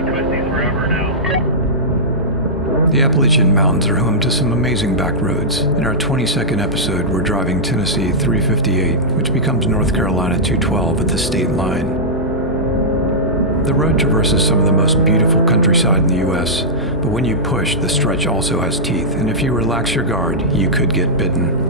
like twisties forever now. The Appalachian Mountains are home to some amazing back roads. In our 22nd episode, we're driving Tennessee 358, which becomes North Carolina 212 at the state line. The road traverses some of the most beautiful countryside in the U.S., but when you push, the stretch also has teeth, and if you relax your guard, you could get bitten.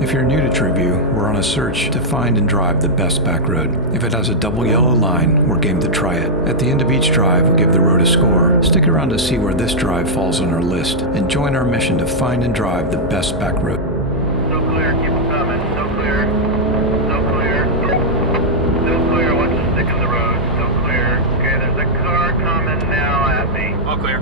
If you're new to TrueView, we're on a search to find and drive the best back road. If it has a double yellow line, we're game to try it. At the end of each drive, we give the road a score. Stick around to see where this drive falls on our list, and join our mission to find and drive the best back road. Still clear, keep them coming. Still clear. Still clear. Still clear, watch the stick in the road. Still clear. Okay, there's a car coming now at me. All clear.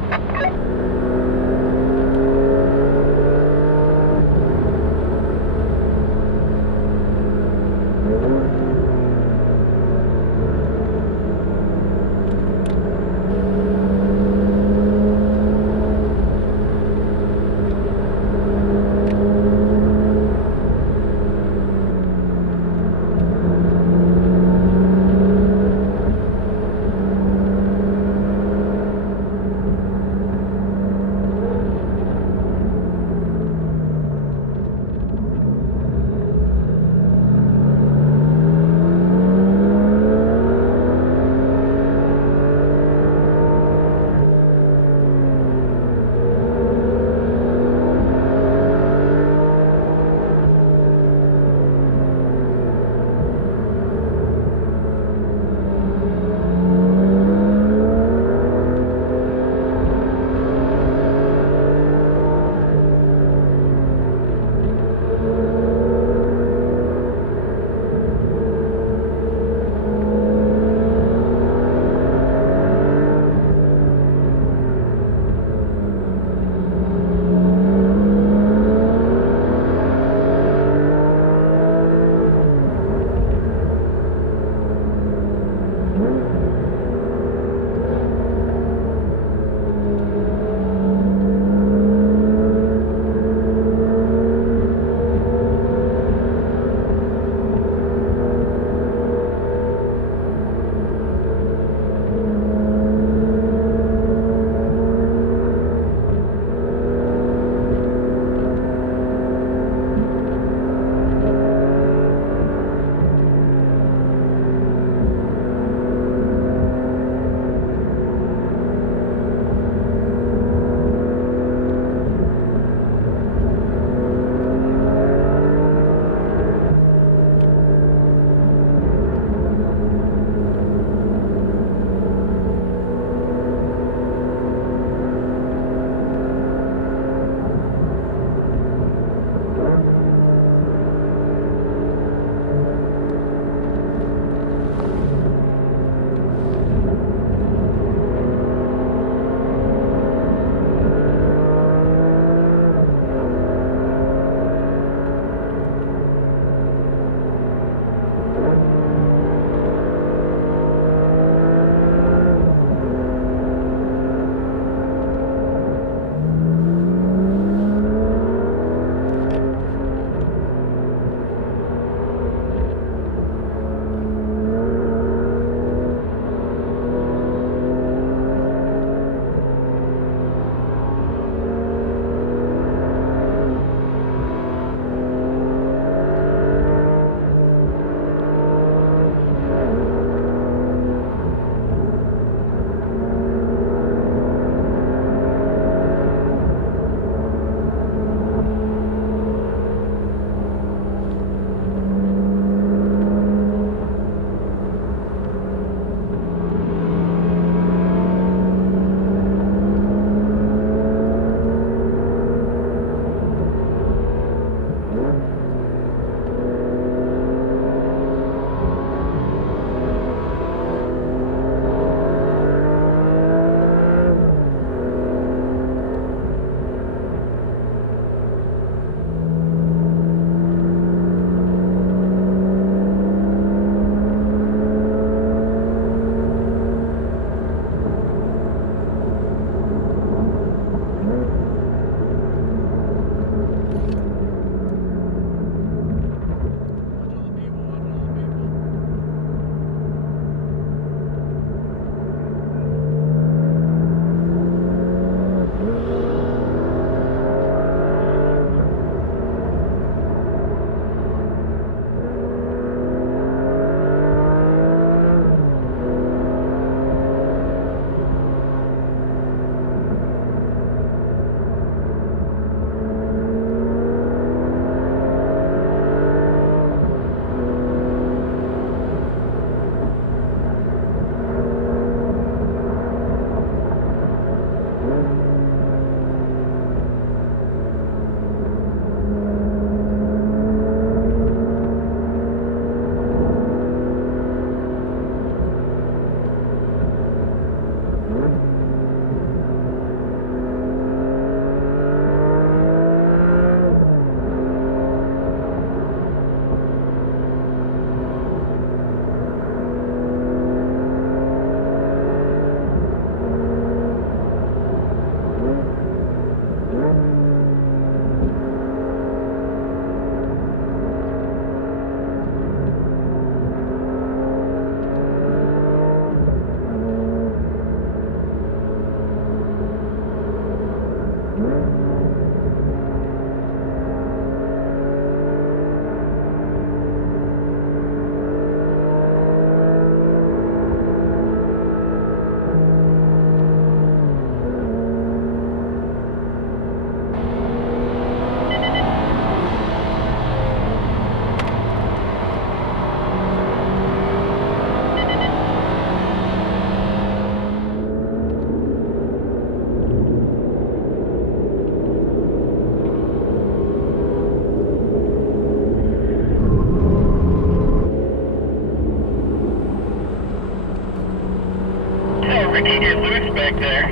I can get loose back there.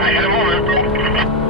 I had a moment.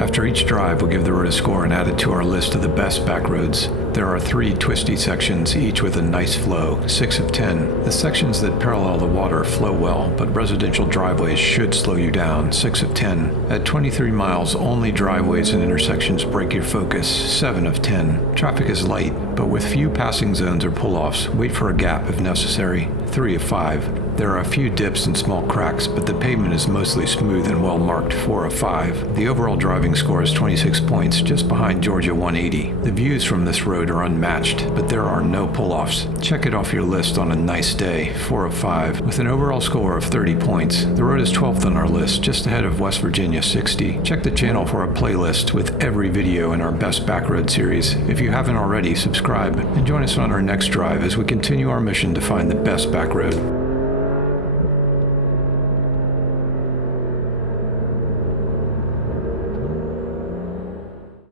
After each drive, we'll give the road a score and add it to our list of the best back roads. There are 3 twisty sections, each with a nice flow, 6 of 10. The sections that parallel the water flow well, but residential driveways should slow you down, 6 of 10. At 23 miles, only driveways and intersections break your focus, 7 of 10. Traffic is light, but with few passing zones or pull-offs, wait for a gap if necessary, 3 of 5. There are a few dips and small cracks, but the pavement is mostly smooth and well marked, 4 of 5. The overall driving score is 26 points, just behind Georgia 180. The views from this road are unmatched, but there are no pull-offs. Check it off your list on a nice day, 4 of 5. With an overall score of 30 points, the road is 12th on our list, just ahead of West Virginia 60. Check the channel for a playlist with every video in our Best Backroad series. If you haven't already, subscribe and join us on our next drive as we continue our mission to find the best backroad.